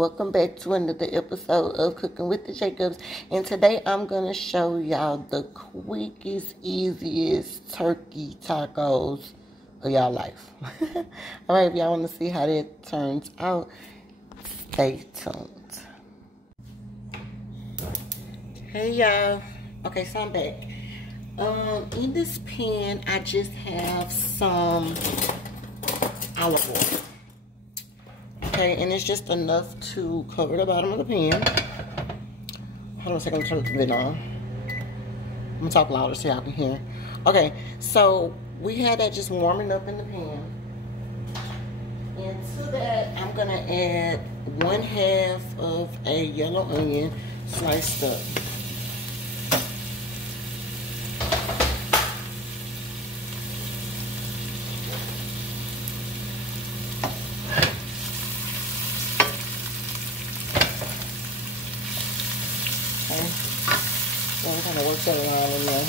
welcome back to another episode of Cooking with the Jacobs. And today I'm going to show y'all the quickest, easiest turkey tacos of y'all life. Alright, if y'all want to see how that turns out, stay tuned. Hey y'all. Okay, so I'm back. In this pan, I just have some olive oil. Okay, and it's just enough to cover the bottom of the pan. Hold on a second, I'm gonna turn the lid on. I'm gonna talk louder so y'all can hear. Okay, so we had that just warming up in the pan. And to that, I'm gonna add 1/2 of a yellow onion sliced up. So we're gonna work that around in there.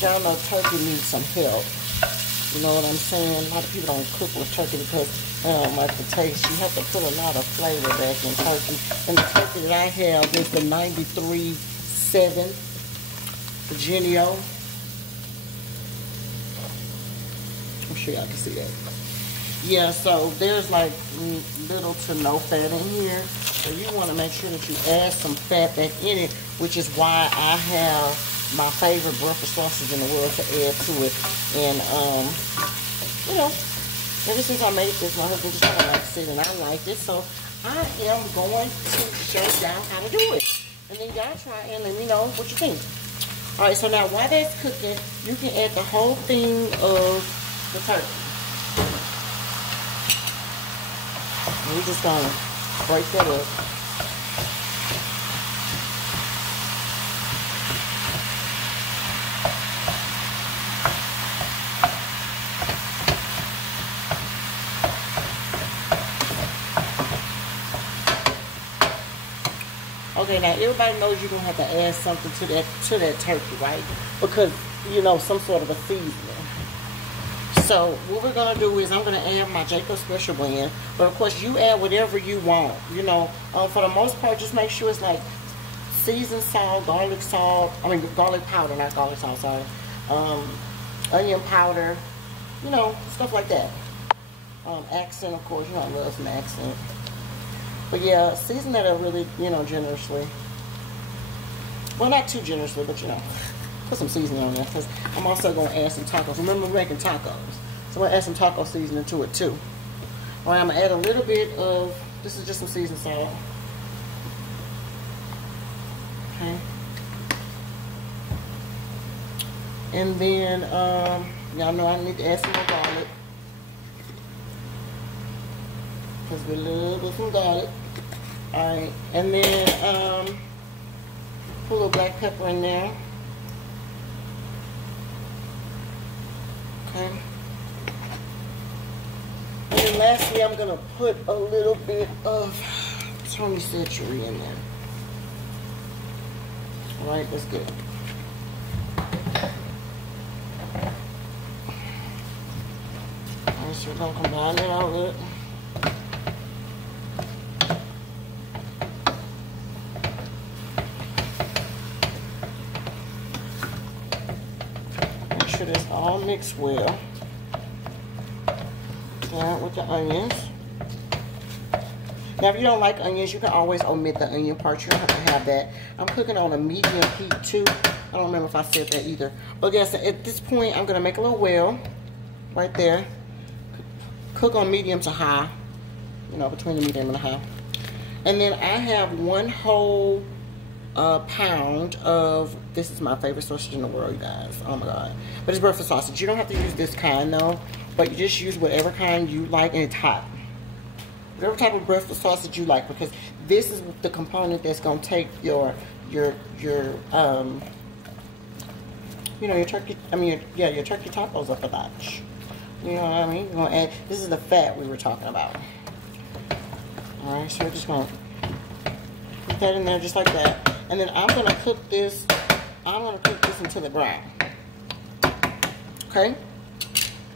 Y'all know turkey needs some help. You know what I'm saying? A lot of people don't cook with turkey because they don't like the taste. You have to put a lot of flavor back in turkey. And the turkey that I have is the 93-7 Virginio. I'm sure y'all can see that. Yeah, so there's like little to no fat in here. So you want to make sure that you add some fat back in it, which is why I have my favorite breakfast sausage in the world to add to it. And, you know, ever since I made this, my husband just kind of likes it and I like it. So I am going to show y'all how to do it. And then y'all try and let me know what you think. All right, so now while that's cooking, you can add the whole thing of the turkey. We're just going to break that up. Okay, now everybody knows you're going to have to add something to that turkey, right? Because, you know, some sort of a seasoning. So what we're going to do is I'm going to add my Jacobs Special Blend. But, of course, you add whatever you want. You know, for the most part, just make sure it's like seasoned salt, garlic powder, not garlic salt, sorry. Onion powder, you know, stuff like that. Accent, of course, you know, I love some accent. But, yeah, season that up really, you know, generously. Well, not too generously, but, you know. Put some seasoning on there because I'm also going to add some tacos. Remember, we're making tacos. So I'm going to add some taco seasoning to it too. All right, I'm going to add a little bit of, this is just some seasoned salt. Okay. And then, y'all know I need to add some more garlic. Because we love some garlic. All right, and then put a little black pepper in there. Okay. And then lastly, I'm going to put a little bit of Tony Century in there. Alright, that's good. Alright, so we're going to combine that all with it. Make sure that's all mixed well. Down with the onions. Now, if you don't like onions, you can always omit the onion part. You don't have to have that. I'm cooking on a medium heat too. I don't remember if I said that either. But yes, at this point, I'm going to make a little well right there. Cook on medium to high. You know, between the medium and the high. And then I have 1 whole pound of, this is my favorite sausage in the world, you guys. Oh my God. But it's breakfast sausage. You don't have to use this kind though. But you just use whatever kind you like, and it's hot. Whatever type of breakfast sausage you like, because this is the component that's going to take your turkey, your turkey tacos up a notch. You know what I mean? You're going to add, this is the fat we were talking about. Alright, so we're just going to put that in there just like that. And then I'm going to cook this, until the brown. Okay?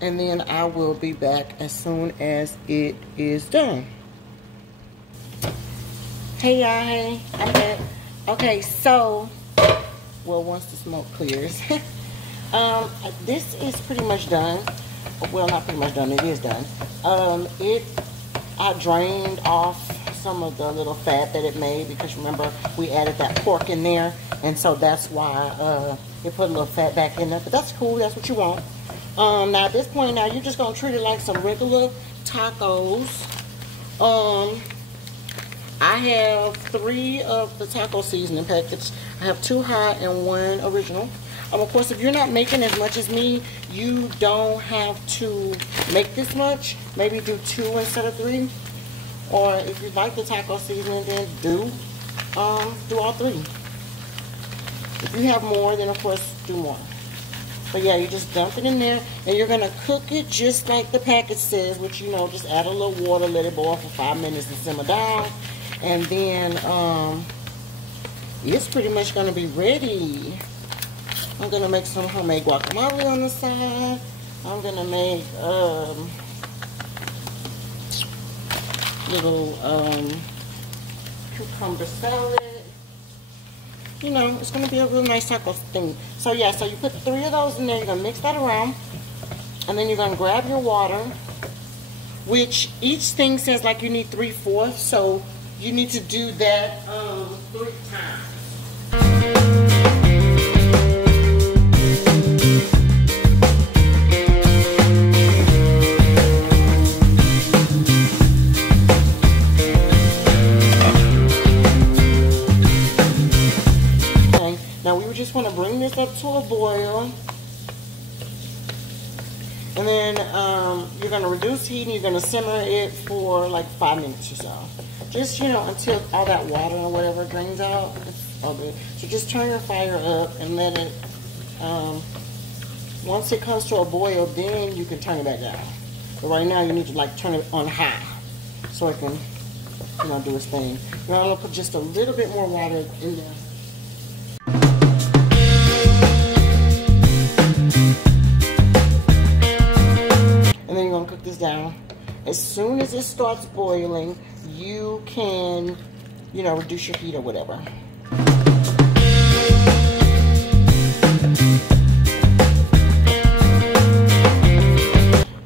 And then I will be back as soon as it is done. Hey y'all, hey, I'm back. Okay, so, well, once the smoke clears, this is pretty much done. Well, not pretty much done, it is done. I drained off some of the little fat that it made, because remember, we added that pork in there, and so that's why it put a little fat back in there, but that's cool, that's what you want. Now at this point, now you're just gonna treat it like some regular tacos. I have 3 of the taco seasoning packets. I have 2 hot and 1 original. Of course, if you're not making as much as me, you don't have to make this much. Maybe do 2 instead of 3. Or if you like the taco seasoning, then do all 3. If you have more, then of course do more. But yeah, you just dump it in there, and you're gonna cook it just like the package says, which, you know, just add a little water, let it boil for 5 minutes and simmer down. And then it's pretty much gonna be ready. I'm gonna make some homemade guacamole on the side. I'm gonna make little cucumber salad. You know, it's gonna be a real nice taco thing. So yeah, so you put 3 of those in there. You're gonna mix that around, and then you're gonna grab your water, which each thing says like you need 3/4. So you need to do that 3 times. Okay, now we just want to bring this up to a boil. And then you're going to reduce heat, and you're going to simmer it for like 5 minutes or so. Just, you know, until all that water or whatever drains out. So just turn your fire up and let it, once it comes to a boil, then you can turn it back down. But right now you need to like turn it on high so it can, you know, do its thing. Now I'm going to put just a little bit more water in there. And then you're going to cook this down. As soon as it starts boiling, you can, you know, reduce your heat or whatever.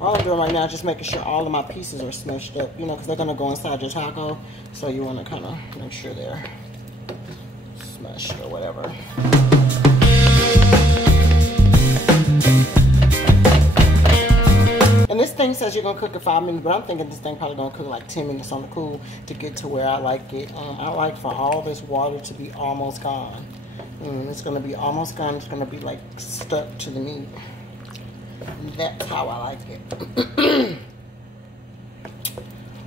All I'm doing right now is just making sure all of my pieces are smushed up, you know, because they're going to go inside your taco. So you want to kind of make sure they're smushed or whatever. And this thing says you're going to cook it 5 minutes, but I'm thinking this thing probably going to cook like 10 minutes on the cool to get to where I like it. I like for all this water to be almost gone. It's going to be almost gone. It's going to be like stuck to the meat. And that's how I like it.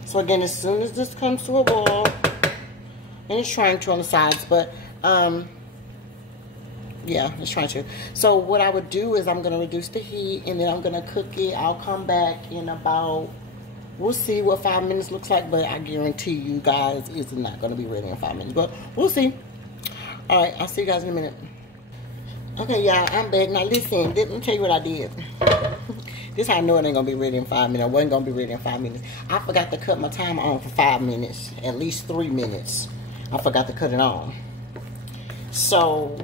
So again, as soon as this comes to a boil, and it's trying to on the sides, but yeah, it's trying to. So what I would do is I'm going to reduce the heat, and then I'm going to cook it. I'll come back in about, we'll see what 5 minutes looks like, but I guarantee you guys it's not going to be ready in 5 minutes. But we'll see. All right, I'll see you guys in a minute. Okay, y'all, I'm back. Now listen, let me tell you what I did. This how I know it ain't going to be ready in 5 minutes. I wasn't going to be ready in 5 minutes. I forgot to cut my timer on for 5 minutes. At least 3 minutes. I forgot to cut it on. So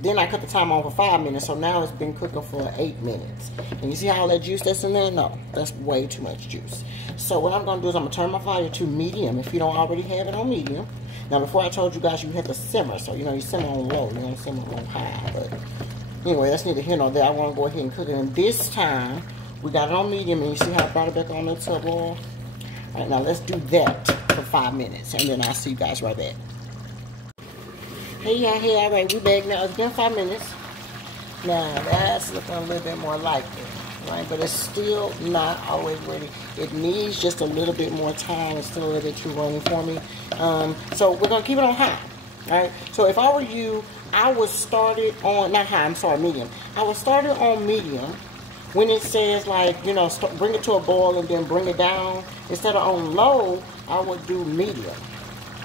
then I cut the timer on for 5 minutes, so now it's been cooking for 8 minutes. And you see all that juice that's in there? No, that's way too much juice. So what I'm going to do is I'm going to turn my fire to medium if you don't already have it on medium. Now before I told you guys you had to simmer, so you know you simmer on low, you don't simmer on high. But anyway, that's neither here nor there. I want to go ahead and cook it. And this time, we got it on medium, and you see how I brought it back on the tub oil? All right, now let's do that for 5 minutes, and then I'll see you guys right back. Hey y'all, hey, all right, we back now. It's been 5 minutes. Now that's looking a little bit more like it, right? But it's still not always ready. It needs just a little bit more time. It's still a little bit too runny for me. So we're gonna keep it on high, right? So if I were you, I would start it on, not high, I'm sorry, medium. I would start it on medium. When it says like, you know, bring it to a boil and then bring it down, instead of on low, I would do medium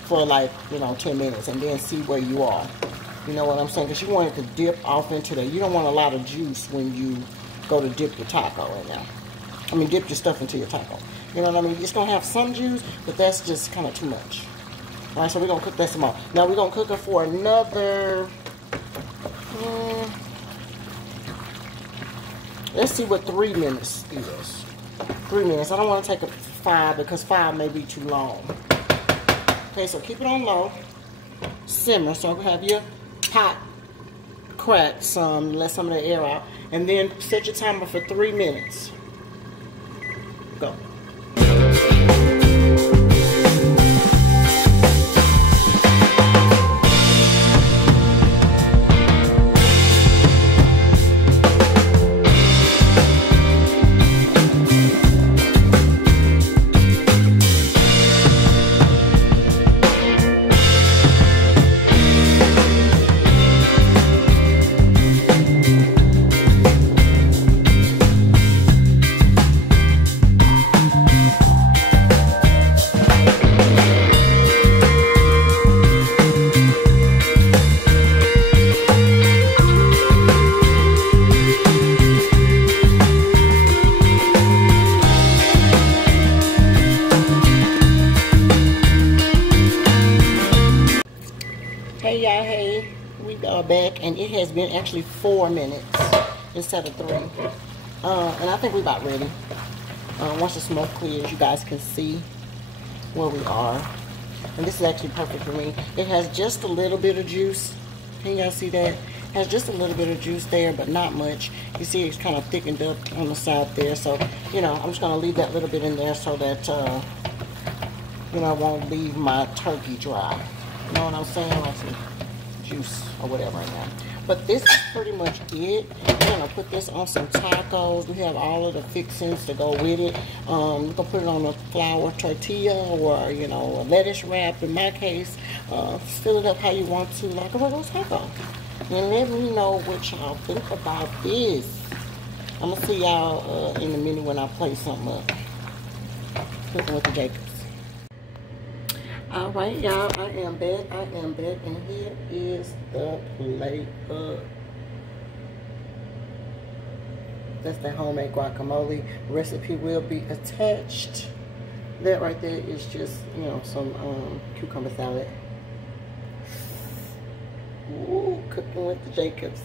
for like, you know, 10 minutes and then see where you are. You know what I'm saying? Because you want it to dip off into there. You don't want a lot of juice when you go to dip your taco in there. I mean, dip your stuff into your taco. You know what I mean? You're just going to have some juice, but that's just kind of too much. All right, so we're gonna cook that some more. Now we're gonna cook it for another, let's see what 3 minutes is. 3 minutes. I don't want to take a 5 because 5 may be too long. Okay, so keep it on low. Simmer. So have your pot crack some, let some of the air out, and then set your timer for 3 minutes. Go. Hey y'all, hey, we are back, and it has been actually 4 minutes instead of 3. And I think we're about ready. Once the smoke clears, you guys can see where we are. And this is actually perfect for me. It has just a little bit of juice. Can y'all see that? It has just a little bit of juice there, but not much. You see it's kind of thickened up on the side there. So, you know, I'm just going to leave that little bit in there so that, you know, I won't leave my turkey dry. You know what I'm saying? Like some juice or whatever in there. But this is pretty much it. We're going to put this on some tacos. We have all of the fixings to go with it. We're going to put it on a flour tortilla or, you know, a lettuce wrap in my case. Fill it up how you want to, like a regular taco. And let me know what y'all think about this. I'm going to see y'all in a minute when I play something up. Cooking with the Jacobs. Alright y'all, I am back, and here is the plate up. That's the homemade guacamole. Recipe will be attached. That right there is just, you know, some cucumber salad. Ooh, cooking with the Jacobs.